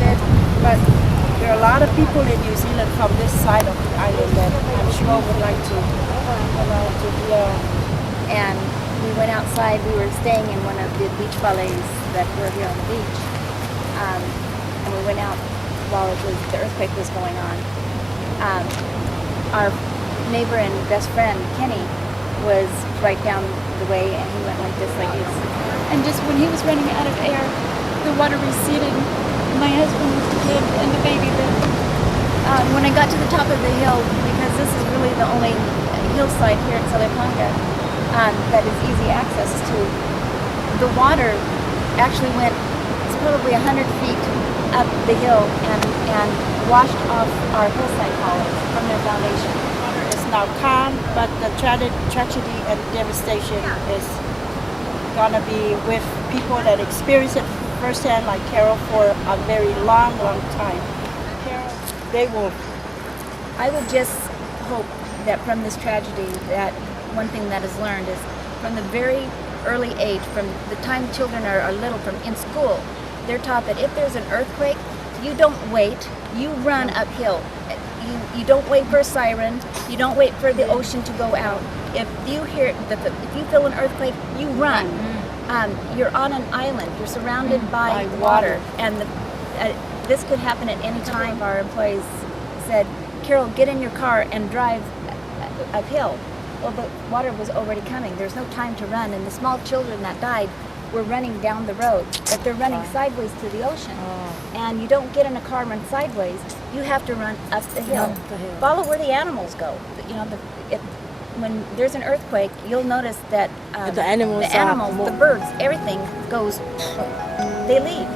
flooded, but there are a lot of people in New Zealand from this side of the island that I'm sure would like to hear. And we went outside. We were staying in one of the beach ballets that were here on the beach. And we went out while the earthquake was going on. Our neighbor and best friend, Kenny, was right down the way, and he went like this, like this. And just when he was running out of air, the water receded. My husband was the kid and the baby lived. When I got to the top of the hill, because this is really the only hillside here in Salipanga that is easy access to, the water actually went, it's probably 100 feet up the hill and washed off our hillside columns from their foundation. Water is now calm, but the tragedy and devastation is gonna be with people that experience it firsthand, like Carol, for a very long time. Carol, they will. I would just hope that from this tragedy, that one thing that is learned is from the very early age, from the time children are little, from in school, they're taught that if there's an earthquake, you don't wait, you run uphill. You don't wait for a siren, you don't wait for the ocean to go out. If you hear, if you feel an earthquake, you run. You're on an island, you're surrounded by water, and this could happen at any time. Our employees said, Carol, get in your car and drive uphill. Well, the water was already coming. There's no time to run, and the small children that died were running down the road, but they're running sideways to the ocean. And you don't get in a car and run sideways. You have to run up the hill. Follow where the animals go. You know, when there's an earthquake, you'll notice that The animals, the birds, everything goes, they leave.